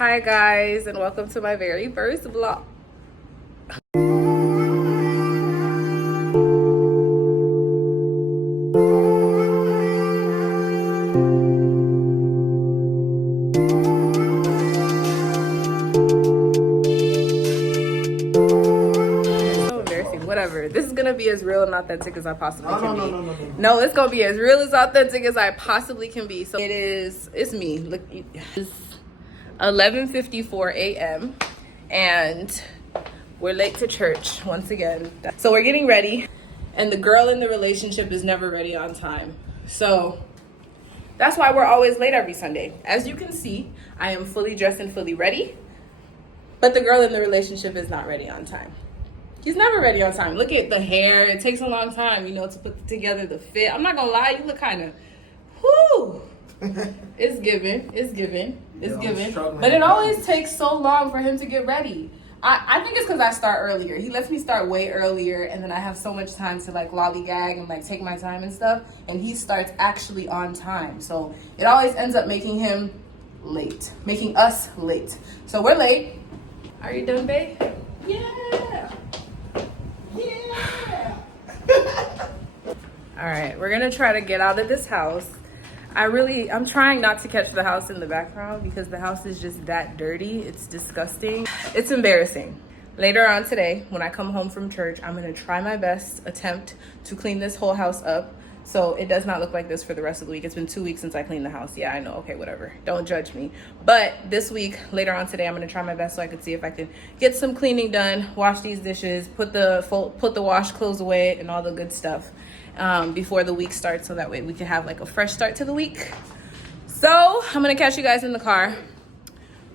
Hi guys, and welcome to my very first vlog. So embarrassing. Whatever. This is gonna be as real and authentic as I possibly can be. No, it's gonna be as real as authentic as I possibly can be. So it's me. Look, it's 11:54 a.m. and we're late to church once again. So we're getting ready, and the girl in the relationship is never ready on time. So that's why we're always late every Sunday. As you can see, I am fully dressed and fully ready, but the girl in the relationship is not ready on time. He's never ready on time. Look at the hair. It takes a long time, to put together the fit. I'm not gonna lie, you look kind of, whoo. It's given. But it always takes so long for him to get ready. I think it's because I start earlier. He lets me start way earlier, and then I have so much time to lollygag and take my time and stuff. And he starts actually on time. So it always ends up making him late, making us late. So we're late. Are you done, babe? Yeah. All right, we're gonna try to get out of this house. I'm trying not to catch the house in the background because the house is just that dirty. It's disgusting. It's embarrassing. Later on today, when I come home from church, I'm gonna try my best attempt to clean this whole house up so it does not look like this for the rest of the week. It's been 2 weeks since I cleaned the house. Yeah, I know. Okay, whatever. Don't judge me. But this week, later on today, I'm gonna try my best so I can see if I can get some cleaning done, wash these dishes, put the wash clothes away and all the good stuff before the week starts, so that way we can have a fresh start to the week. So I'm gonna catch you guys in the car.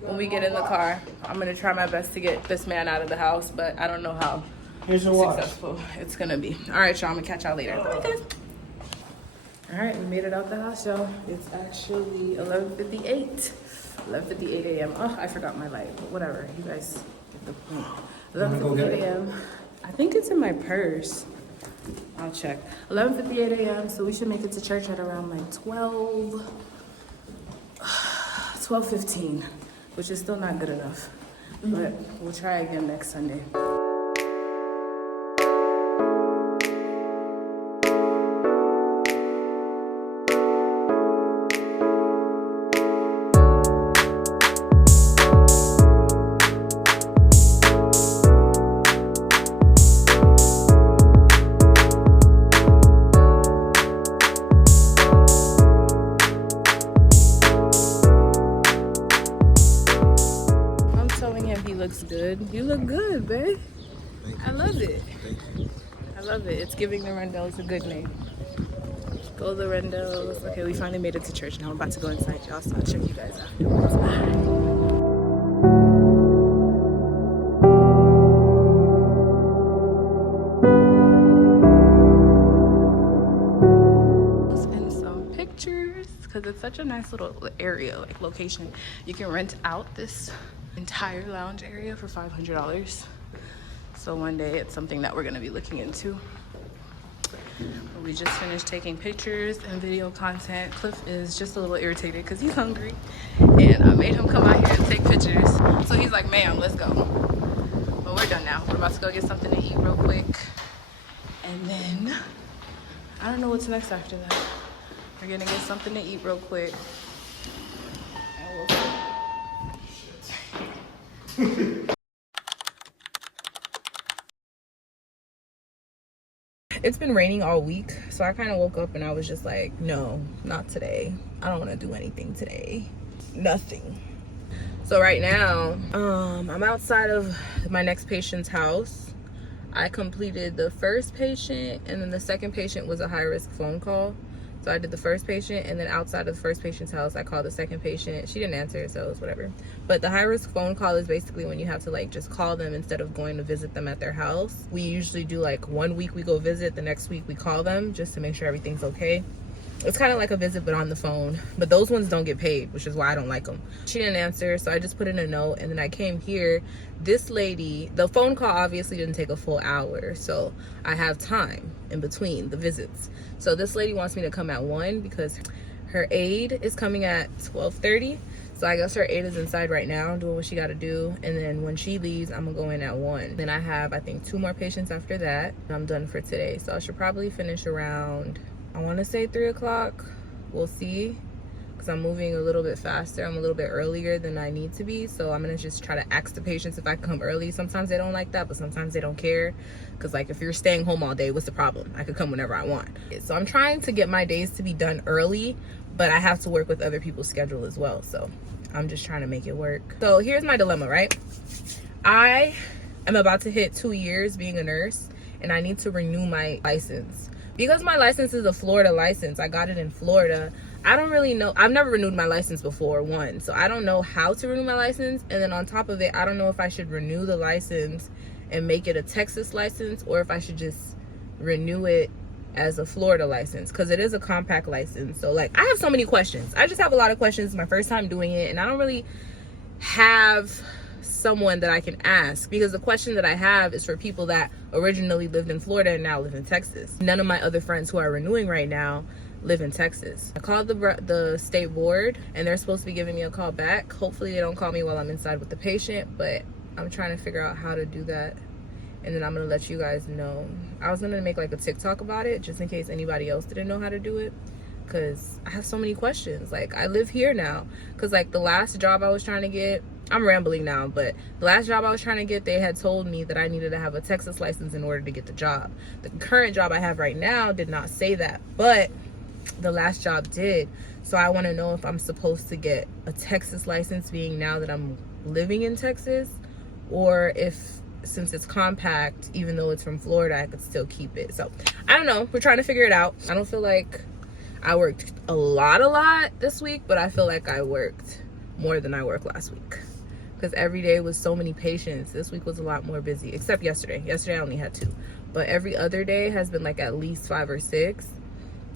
When we get in the car, I'm gonna try my best to get this man out of the house, but I don't know how successful it's gonna be. All right, y'all, I'm gonna catch y'all later. Okay. All right, we made it out the house, y'all. It's actually 11:58 a.m. Oh, I forgot my light, but whatever. You guys get the point. 11:58 a.m. I think it's in my purse. I'll check. 11:58 a.m. So we should make it to church at around 12:15, which is still not good enough. But we'll try again next Sunday. Looks good. You look good, babe. I love it. I love it. It's giving the Rendells a good name. Go the Rendells. Okay, we finally made it to church. Now I'm about to go inside, y'all. So I'll check you guys afterwards. Bye. Because it's such a nice little area, location. You can rent out this entire lounge area for $500. So one day it's something that we're going to be looking into. We just finished taking pictures and video content. Cliff is just a little irritated because he's hungry, and I made him come out here and take pictures. So he's like, ma'am, let's go. But we're done now. We're about to go get something to eat real quick, and then I don't know what's next after that. We're gonna get something to eat real quick. It's been raining all week, so I kind of woke up and I was just like, no, not today. I don't want to do anything today. Nothing. So right now, I'm outside of my next patient's house. I completed the first patient, and then the second patient was a high-risk phone call. So I did the first patient, and then outside of the first patient's house, I called the second patient. She didn't answer, so it was whatever. But the high-risk phone call is basically when you have to just call them instead of going to visit them at their house. We usually do 1 week we go visit, the next week we call them just to make sure everything's okay. It's kind of like a visit but on the phone, but those ones don't get paid, which is why I don't like them. She didn't answer, so I just put in a note, and then I came here. This lady, the phone call obviously didn't take a full hour, so I have time in between the visits. So this lady wants me to come at 1 because her aide is coming at 12:30. So I guess her 8 is inside right now doing what she got to do, and then when she leaves, I'm gonna go in at 1. Then I have, I think, 2 more patients after that, and I'm done for today. So I should probably finish around, I want to say 3 o'clock. We'll see, because I'm moving a little bit faster. I'm a little bit earlier than I need to be, so I'm gonna just try to ask the patients if I can come early. Sometimes they don't like that, but sometimes they don't care, because like if you're staying home all day, what's the problem? I could come whenever I want. So I'm trying to get my days to be done early, but I have to work with other people's schedule as well, so I'm just trying to make it work. So here's my dilemma, right? I am about to hit 2 years being a nurse, and I need to renew my license. Because my license is a Florida license, I got it in Florida, I don't really know, I've never renewed my license before, one, so I don't know how to renew my license, and then on top of it, I don't know if I should renew the license and make it a Texas license, or if I should just renew it as a Florida license, because it is a compact license. So like, I have so many questions. I just have a lot of questions. It's my first time doing it, and I don't really have someone that I can ask, because the question that I have is for people that originally lived in Florida and now live in Texas. None of my other friends who are renewing right now live in Texas. I called the state board, and they're supposed to be giving me a call back. Hopefully they don't call me while I'm inside with the patient, but I'm trying to figure out how to do that, and then I'm gonna let you guys know. I was gonna make like a TikTok about it, just in case anybody else didn't know how to do it, because I have so many questions. Like, I live here now, because like the last job I was trying to get, I'm rambling now, but the last job I was trying to get, they had told me that I needed to have a Texas license in order to get the job. The current job I have right now did not say that, but the last job did. So I want to know if I'm supposed to get a Texas license, being now that I'm living in Texas, or if, since it's compact, even though it's from Florida, I could still keep it. So I don't know, we're trying to figure it out. I don't feel like I worked a lot this week, but I feel like I worked more than I worked last week, because every day was so many patients. This week was a lot more busy, except yesterday. Yesterday I only had 2, but every other day has been like at least 5 or 6.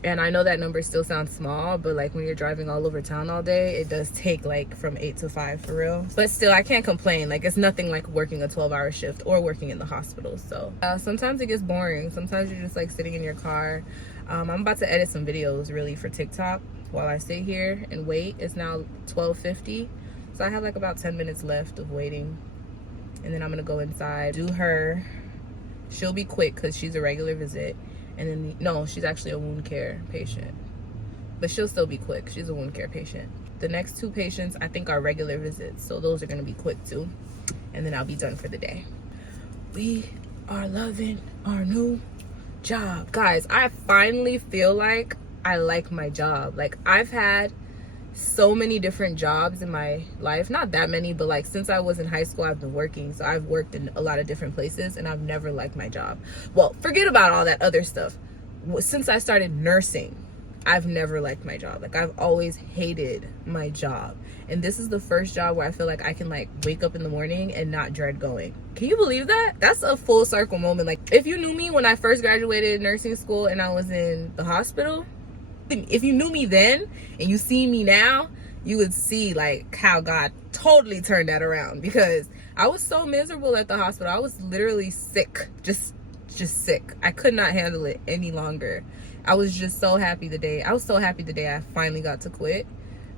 And I know that number still sounds small, but like when you're driving all over town all day, it does take like from 8 to 5 for real. But still, I can't complain. Like, it's nothing like working a 12-hour shift or working in the hospital. So sometimes it gets boring. Sometimes you're just like sitting in your car. I'm about to edit some videos really for TikTok while I sit here and wait. It's now 12:50, so I have like about 10 minutes left of waiting, and then I'm gonna go inside, do her. She'll be quick because she's a regular visit. And then, no, she's actually a wound care patient, but she'll still be quick. She's a wound care patient. The next 2 patients, I think, are regular visits, so those are gonna be quick too. And then I'll be done for the day. We are loving our new job. Guys, I finally feel like I like my job. Like, I've had so many different jobs in my life, not that many, but like since I was in high school, I've been working. So I've worked in a lot of different places, and I've never liked my job. Well, forget about all that other stuff. Since I started nursing, I've never liked my job. Like, I've always hated my job, and this is the first job where I feel like I can like wake up in the morning and not dread going. Can you believe that? That's a full circle moment. Like, if you knew me when I first graduated nursing school and I was in the hospital, if you knew me then and you see me now, you would see like how God totally turned that around, because I was so miserable at the hospital. I was literally sick, just sick. I could not handle it any longer. I was just so happy the day I finally got to quit,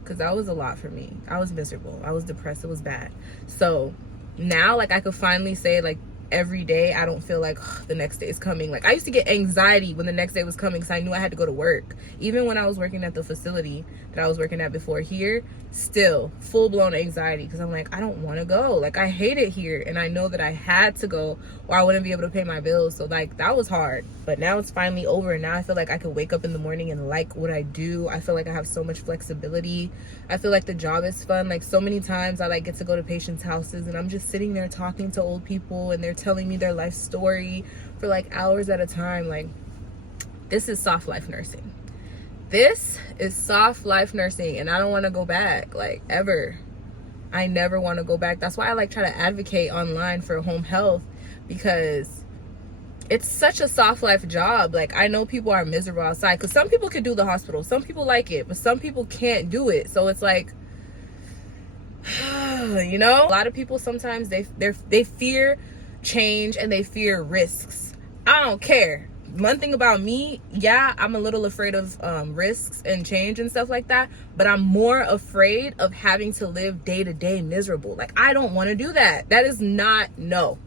because that was a lot for me. I was miserable. I was depressed. It was bad. So now, like, I could finally say, like, every day I don't feel like the next day is coming. Like, I used to get anxiety when the next day was coming, because I knew I had to go to work. Even when I was working at the facility that I was working at before here, still full-blown anxiety, because I'm like, I don't want to go. Like, I hate it here, and I know that I had to go or I wouldn't be able to pay my bills. So like, that was hard. But now it's finally over, and now I feel like I can wake up in the morning and like what I do. I feel like I have so much flexibility. I feel like the job is fun. Like, so many times I like get to go to patients' houses, and I'm just sitting there talking to old people, and they're telling me their life story for like hours at a time. Like, this is soft life nursing. This is soft life nursing, and I don't want to go back, like, ever. I never want to go back. That's why I like try to advocate online for home health, because it's such a soft life job. Like, I know people are miserable outside, because some people can do the hospital, some people like it, but some people can't do it. So it's like, you know, a lot of people sometimes they fear change, and they fear risks. I don't care. one thing about me, yeah, I'm a little afraid of risks and change and stuff like that, but I'm more afraid of having to live day to day miserable. Like, I don't want to do that. That is not, no.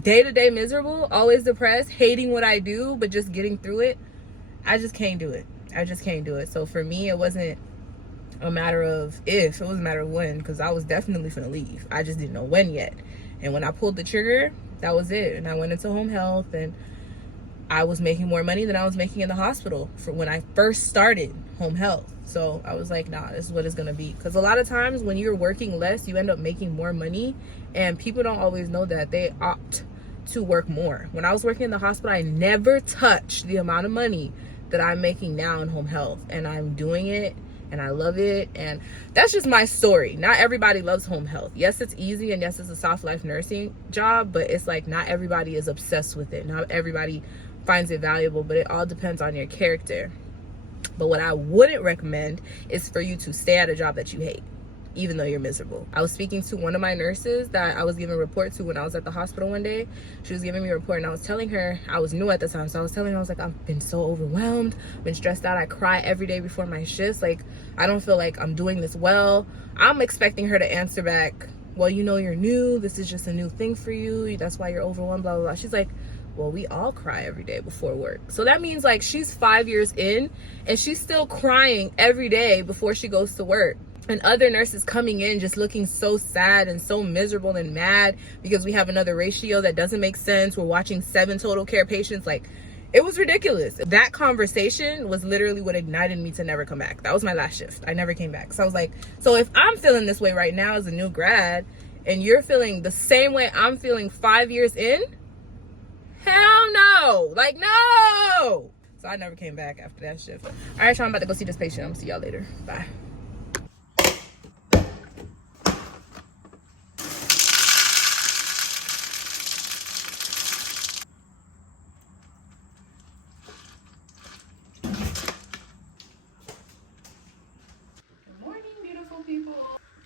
Day to day miserable, always depressed, hating what I do, but just getting through it. I just can't do it. So for me, it wasn't a matter of if, it was a matter of when, because I was definitely finna leave. I just didn't know when yet. And when I pulled the trigger, that was it. And I went into home health, and I was making more money than I was making in the hospital for when I first started home health. So I was like, nah, this is what it's gonna be. Because a lot of times when you're working less, you end up making more money, and people don't always know that. They opt to work more. When I was working in the hospital, I never touched the amount of money that I'm making now in home health, and I'm doing it and I love it. And that's just my story. Not everybody loves home health. Yes, it's easy, and yes, it's a soft life nursing job, but it's like not everybody is obsessed with it. Not everybody finds it valuable, but it all depends on your character. But what I wouldn't recommend is for you to stay at a job that you hate, even though you're miserable. I was speaking to one of my nurses that I was giving a report to when I was at the hospital one day. She was giving me a report, and I was telling her, I was new at the time, so I was telling her, I was like, I've been so overwhelmed, been stressed out. I cry every day before my shifts. Like, I don't feel like I'm doing this well. I'm expecting her to answer back, well, you know, you're new. This is just a new thing for you. That's why you're overwhelmed, blah, blah, blah. She's like, well, we all cry every day before work. So that means like she's 5 years in, and she's still crying every day before she goes to work. And other nurses coming in just looking so sad and so miserable and mad because we have another ratio that doesn't make sense. We're watching 7 total care patients. Like, it was ridiculous. That conversation was literally what ignited me to never come back. That was my last shift. I never came back. So I was like, so if I'm feeling this way right now as a new grad, and you're feeling the same way I'm feeling 5 years in, hell no. Like, no. So I never came back after that shift. All right, y'all, I'm about to go see this patient. I'm gonna see y'all later. Bye.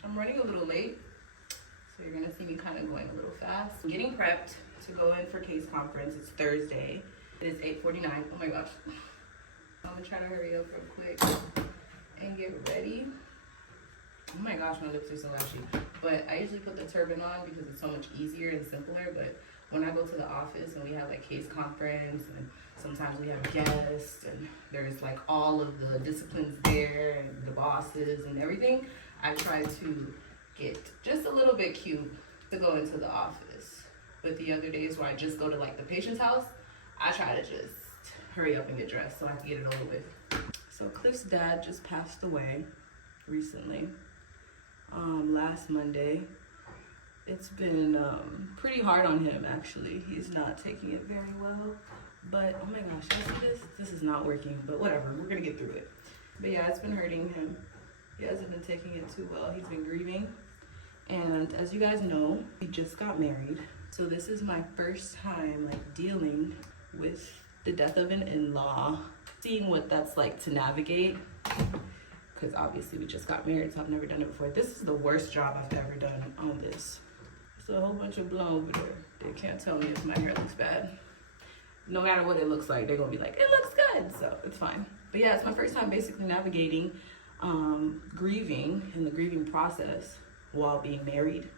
I'm running a little late, so you're gonna see me kind of going a little fast. I'm getting prepped to go in for case conference. It's Thursday. It is 8:49. Oh my gosh. I'm gonna try to hurry up real quick and get ready. Oh my gosh, my lips are so ashy. But I usually put the turban on because it's so much easier and simpler. But when I go to the office and we have like case conference, and sometimes we have guests, and there's like all of the disciplines there and the bosses and everything, I try to get just a little bit cute to go into the office. But the other days where I just go to like the patient's house, I try to just hurry up and get dressed so I can get it over with. So Cliff's dad just passed away recently, last Monday. It's been pretty hard on him, actually. He's not taking it very well. But, oh my gosh, you see this? This is not working, but whatever, we're gonna get through it. But yeah, it's been hurting him. He hasn't been taking it too well. He's been grieving. And as you guys know, we just got married. So this is my first time like dealing with the death of an in-law, seeing what that's like to navigate. Because obviously we just got married, so I've never done it before. This is the worst job I've ever done on this. So a whole bunch of blown over there. They can't tell me if my hair looks bad. No matter what it looks like, they're gonna be like, it looks good, so it's fine. But yeah, it's my first time basically navigating grieving and the grieving process while being married.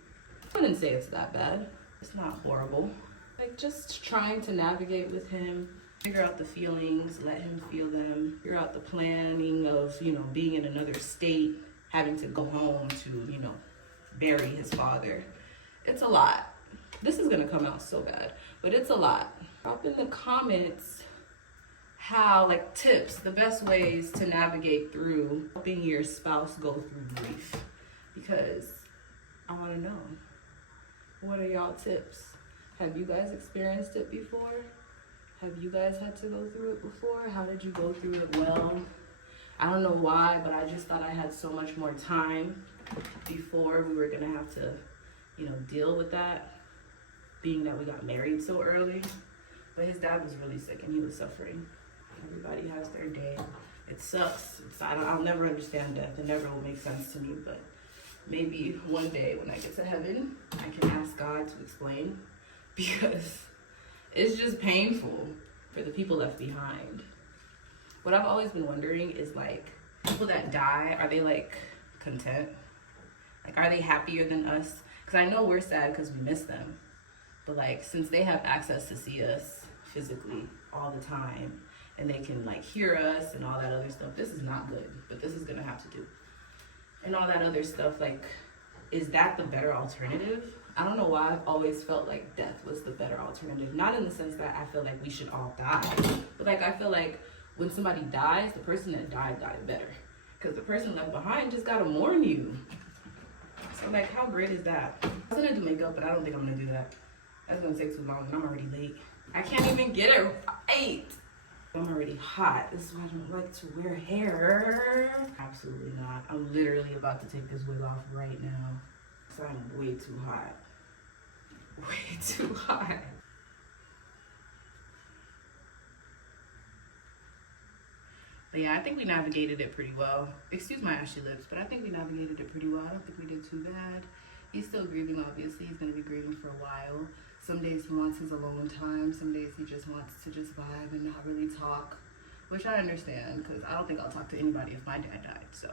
I wouldn't say it's that bad. It's not horrible. Like, just trying to navigate with him, figure out the feelings, let him feel them, figure out the planning of, you know, being in another state, having to go home to, you know, bury his father. It's a lot. This is gonna come out so bad, but it's a lot. Drop in the comments how, like, tips, the best ways to navigate through helping your spouse go through grief, because I want to know, what are y'all tips? Have you guys experienced it before? Have you guys had to go through it before? How did you go through it well? I don't know why, but I just thought I had so much more time before we were gonna have to, you know, deal with that, being that we got married so early. But his dad was really sick and he was suffering. Everybody has their day. It sucks. I'll never understand death. It never will make sense to me, but maybe one day when I get to heaven, I can ask God to explain, because it's just painful for the people left behind. What I've always been wondering is like, people that die, are they like content? Like, are they happier than us? Because I know we're sad because we miss them. But like, since they have access to see us physically all the time, and they can like hear us and all that other stuff, this is not good, but this is gonna have to do. And all that other stuff, like, is that the better alternative? I don't know why I've always felt like death was the better alternative. Not in the sense that I feel like we should all die, but like, I feel like when somebody dies, the person that died got it better. Because the person left behind just gotta mourn you. So like, how great is that? I was gonna do makeup, but I don't think I'm gonna do that. That's gonna take too long, and I'm already late. I can't even get it right. I'm already hot. This is why I don't like to wear hair. Absolutely not. I'm literally about to take this wig off right now. So I'm way too hot. Way too hot. But yeah, I think we navigated it pretty well. Excuse my ashy lips, but I think we navigated it pretty well. I don't think we did too bad. He's still grieving, obviously. He's gonna be grieving for a while. Some days he wants his alone time. Some days he just wants to just vibe and not really talk, which I understand, because I don't think I'll talk to anybody if my dad died. So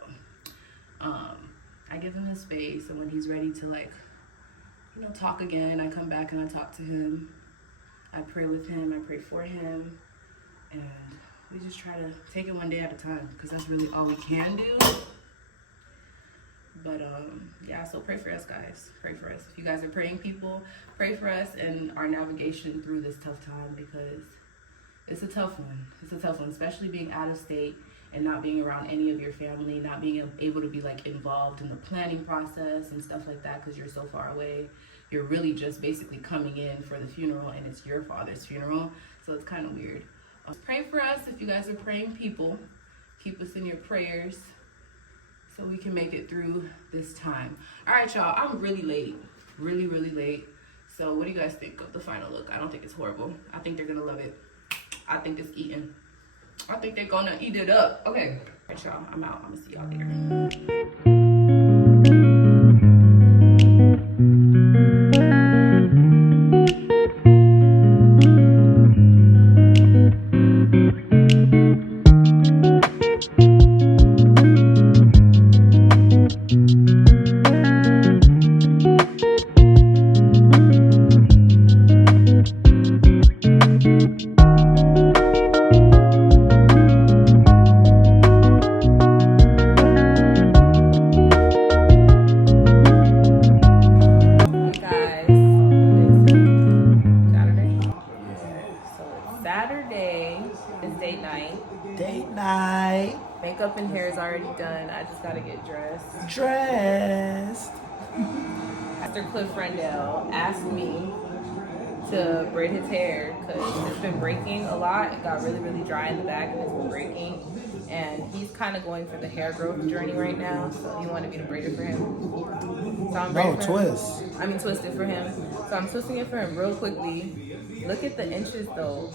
I give him his space, and when he's ready to, like, you know, talk again, I come back and I talk to him. I pray with him, I pray for him, and we just try to take it one day at a time, because that's really all we can do. But yeah, so pray for us, guys. Pray for us. If you guys are praying people, pray for us and our navigation through this tough time, because it's a tough one. It's a tough one, especially being out of state and not being around any of your family, not being able to be like involved in the planning process and stuff like that, because you're so far away. You're really just basically coming in for the funeral, and it's your father's funeral, so it's kind of weird. Pray for us. If you guys are praying people, keep us in your prayers, so we can make it through this time. All right, y'all, I'm really late, really late. So what do you guys think of the final look? I don't think it's horrible. I think they're gonna love it. I think it's eating. I think they're gonna eat it up. Okay, all right, y'all, I'm out. I'm gonna see y'all later. Makeup and hair is already done. I just gotta get dressed. Mr. Cliff Rendell asked me to braid his hair because it's been breaking a lot. It got really dry in the back and it's been breaking. And he's kind of going for the hair growth journey right now, so he wanted me to braid it for him. So I'm twist it for him. So I'm twisting it for him real quickly. Look at the inches though.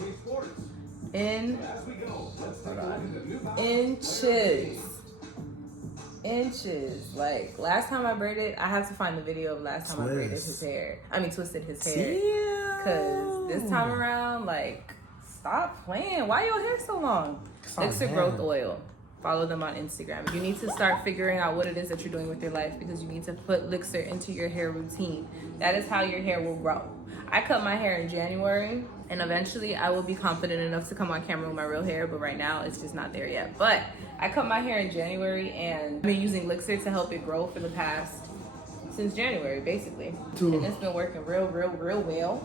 Inches. Like, last time I braided, I have to find the video of last time I braided his hair. Twisted his hair. Because this time around, like, stop playing. Why your hair so long? Elixir Growth Oil. Follow them on Instagram. You need to start figuring out what it is that you're doing with your life, because you need to put Elixir into your hair routine. That is how your hair will grow. I cut my hair in January, and eventually I will be confident enough to come on camera with my real hair, but right now it's just not there yet. But I cut my hair in January, and I've been using Elixir to help it grow since January, basically. And it's been working real well.